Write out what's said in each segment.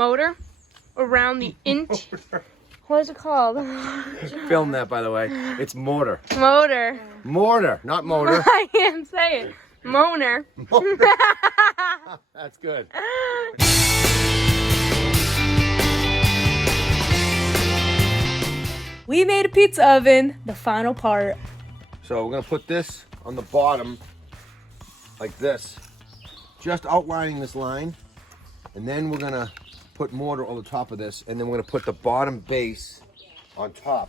motor around the what is it called? Film that, by the way. It's mortar. Motor. Mortar, not motor. I can't say it. Moaner. That's good. We made a pizza oven, the final part. So we're gonna put this on the bottom, like this, just outlining this line, and then we're gonna put mortar over the top of this, and then we're gonna put the bottom base on top,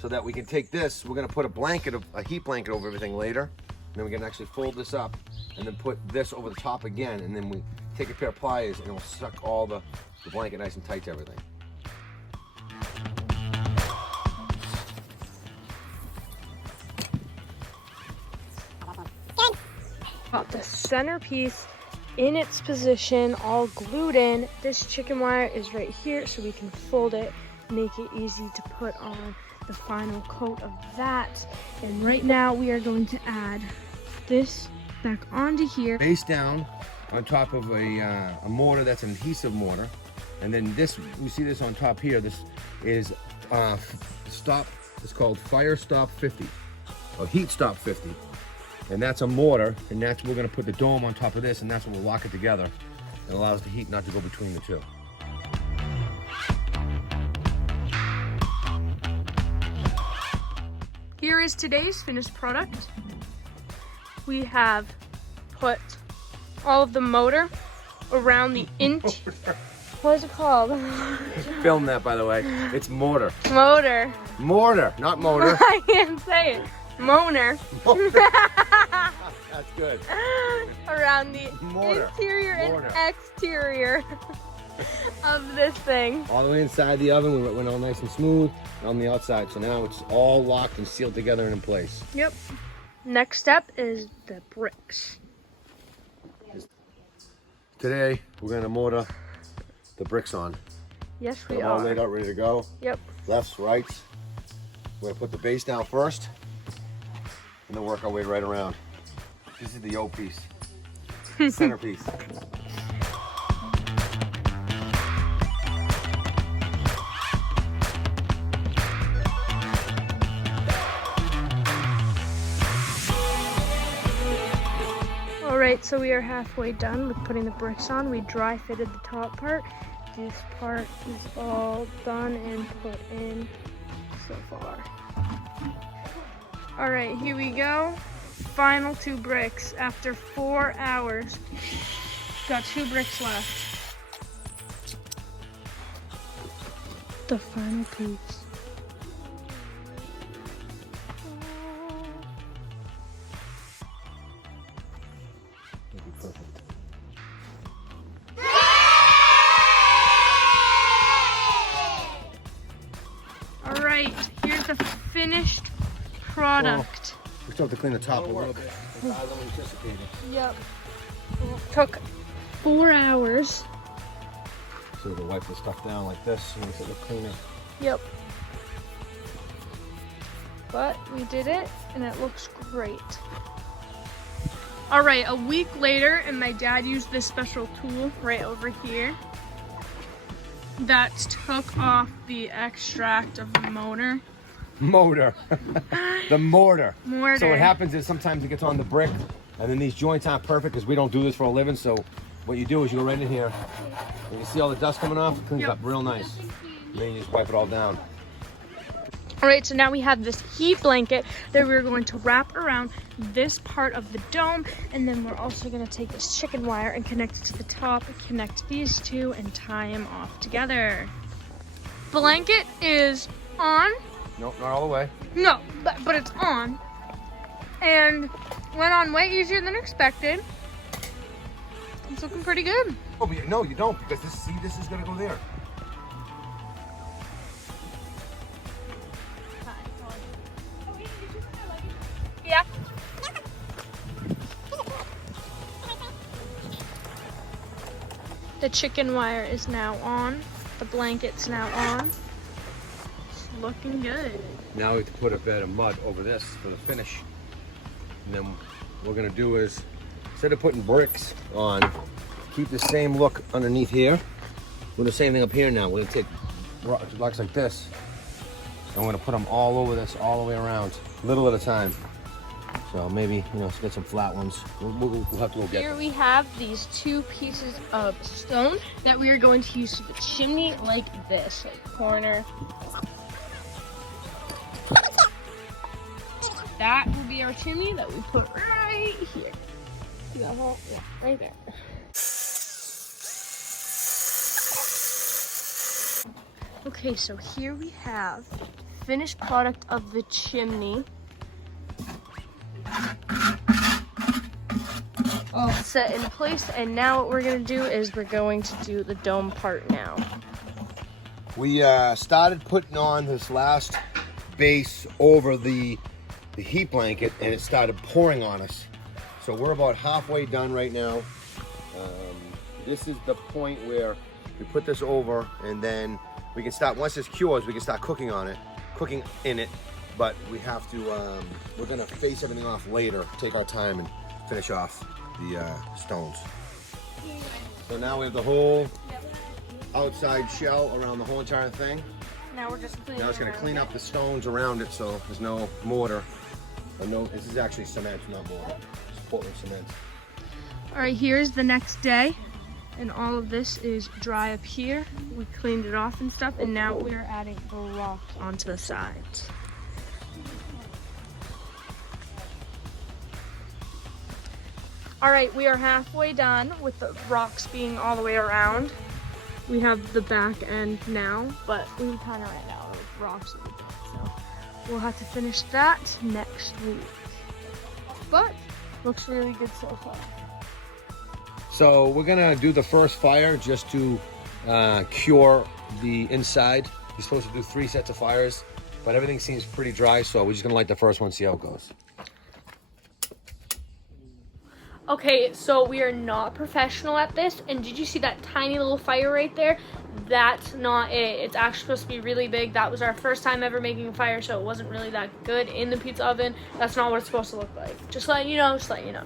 so that we can take this. We're gonna put a heat blanket over everything later, and then we can actually fold this up, and then put this over the top again, and then we take a pair of pliers, and it'll suck all the blanket nice and tight to everything. Got the centerpiece in its position, all glued in. This chicken wire is right here, so we can fold it, make it easy to put on the final coat of that. And right now we are going to add this back onto here. Base down on top of a mortar that's an adhesive mortar, and then this, you see this on top here, this is it's called Fire Stop 50 or Heat Stop 50, and that's a mortar, and that's, we're going to put the dome on top of this, and that's what will lock it together. It allows the heat not to go between the two. Here is today's finished product. We have put all of the motor around the what is it called? Film that, by the way. It's mortar. Motor. Mortar, not motor. I can't say it. Moaner. That's good. Around the Mortar. interior Mortar. and exterior of this thing. All the way inside the oven, we went all nice and smooth on the outside. So now it's all locked and sealed together and in place. Yep. Next step is the bricks. Today, we're gonna mortar the bricks on. Yes, we Got them all laid are. out, ready to go. Yep. Lefts, rights. We're gonna put the base down first, and then work our way right around. This is the O piece, centerpiece. Alright, so we are halfway done with putting the bricks on. We dry fitted the top part. This part is all done and put in so far. Alright, here we go. Final 2 bricks after 4 hours. Got 2 bricks left. The final piece. Perfect. Alright, here's the finished product. We still have to clean the top a little bit. Yep. Took 4 hours. So we'll wipe the stuff down like this and make it look cleaner. Yep. But we did it and it looks great. Alright, a week later, and my dad used this special tool right over here that took off the extract of the motor. Motor. The mortar. Mortar. So what happens is sometimes it gets on the brick, and then these joints aren't perfect because we don't do this for a living. So what you do is you go right in here, and you see all the dust coming off, it cleans it up real nice. And then you just wipe it all down. Alright, so now we have this heat blanket that we're going to wrap around this part of the dome, and then we're also going to take this chicken wire and connect it to the top, connect these two, and tie them off together. Blanket is on. Nope, not all the way. No, but it's on. And went on way easier than expected. It's looking pretty good. Oh, but no, you don't, because this is gonna go there. Yeah. The chicken wire is now on. The blanket's now on. It's looking good. Now we have to put a bed of mud over this for the finish. And then what we're gonna do is, instead of putting bricks on, keep the same look underneath here. We're the same thing up here now. We're gonna take rocks like this, and we're gonna put them all over this, all the way around, little at a time. So maybe, you know, let's get some flat ones. We'll have to go get Here them. we have these 2 pieces of stone that we are going to use for the chimney, like this, like corner. That will be our chimney that we put right here. See that hole? Yeah, right there. Okay, so here we have finished product of the chimney. All set in place, and now what we're gonna do is we're going to do the dome part now. We started putting on this last base over the heat blanket, and it started pouring on us. So we're about halfway done right now. This is the point where we put this over, and then we can start, once this cures, we can start cooking in it. But we have to, we're gonna face everything off later, take our time and finish off the stones. So now we have the whole outside shell around the whole entire thing. Now we're just cleaning. Now it's gonna clean up the stones around it so there's no mortar. Or no, this is actually cement, not mortar. It's Portland cement. All right, here's the next day, and all of this is dry up here. We cleaned it off and stuff, and now we're adding the rocks onto the sides. All right, we are halfway done with the rocks being all the way around. We have the back end now, but we kind of ran out of rocks at the back, so we'll have to finish that next week. But looks really good so far. So we're gonna do the first fire just to cure the inside. You're supposed to do 3 sets of fires, but everything seems pretty dry, so we're just gonna light the first one, see how it goes. Okay, so we are not professional at this, and did you see that tiny little fire right there? That's not it. It's actually supposed to be really big. That was our first time ever making a fire, so it wasn't really that good in the pizza oven. That's not what it's supposed to look like. Just letting you know, just letting you know.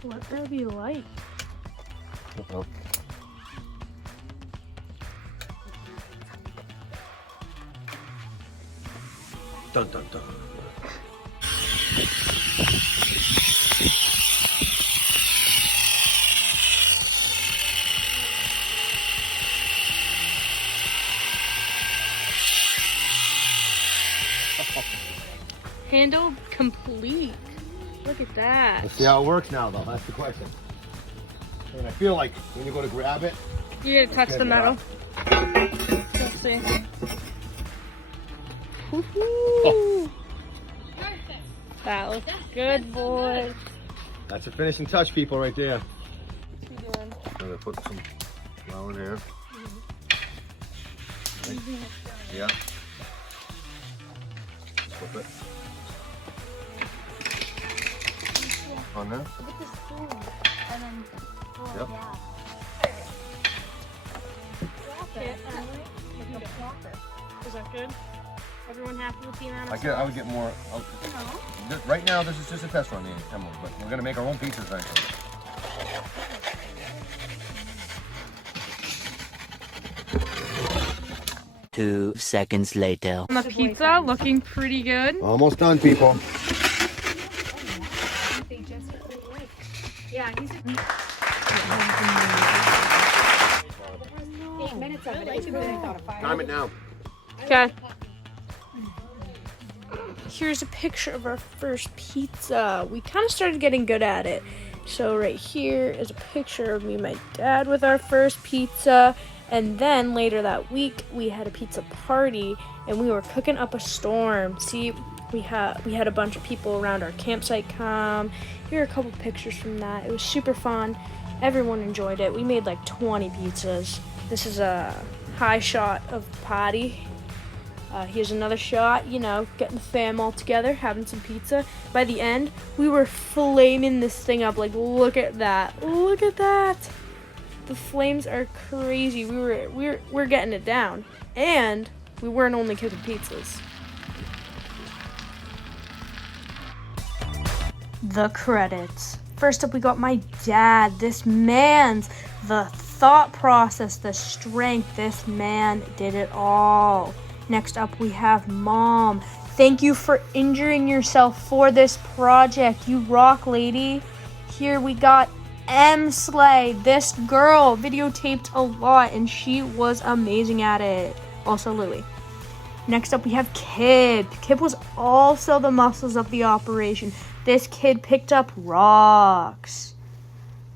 What would that be like? Uh-oh. Dun dun dun. Handle complete. Look at that. Let's see how it works now, though. That's the question. And I feel like when you go to grab it, You gotta touch Get the it metal. Let's see. Woohoo! That looks good, boy. that's a finishing touch, people, right there. What's he doing? I'm gonna put some flour in there. Yeah. Flip it. On there. With the spoon and then pour Yep. it out. Is that good? Everyone happy with the amount of I would get more. Right now, this is just a test run, Emily, but we're gonna make our own pizzas eventually. 2 seconds later. The pizza looking pretty good. Almost done, people. Yeah, he's 8 minutes of it. It took about 5. Time it now. Okay. Here's a picture of our first pizza. We kind of started getting good at it. So right here is a picture of me and my dad with our first pizza. And then later that week, we had a pizza party and we were cooking up a storm. See, we had a bunch of people around our campsite come. Here are a couple pictures from that. It was super fun. Everyone enjoyed it. We made like 20 pizzas. This is a high shot of the party. Here's another shot, you know, getting the fam all together, having some pizza. By the end, we were flaming this thing up. Like, look at that. Look at that. The flames are crazy. We're getting it down. And we weren't only cooking pizzas. The credits. First up, we got my dad. This man's the thought process, the strength. This man did it all. Next up, we have Mom. Thank you for injuring yourself for this project. You rock, lady. Here we got M Slay. This girl videotaped a lot and she was amazing at it. Also Louie. Next up we have Kib. Kib was also the muscles of the operation. This kid picked up rocks.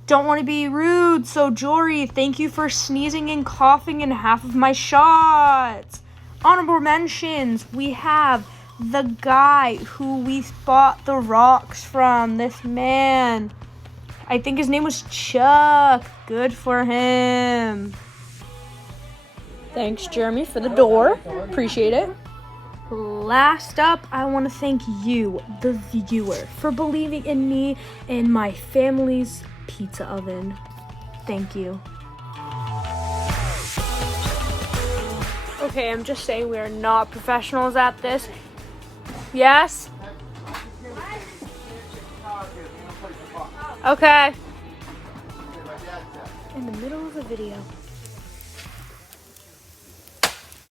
Don't want to be rude, so Jory, thank you for sneezing and coughing in half of my shots. Honorable mentions, we have the guy who we bought the rocks from. This man, I think his name was Chuck. Good for him. Thanks, Jeremy, for the door. Appreciate it. Last up, I want to thank you, the viewer, for believing in me and my family's pizza oven. Thank you. Okay, I'm just saying we are not professionals at this. Yes? Okay. In the middle of the video.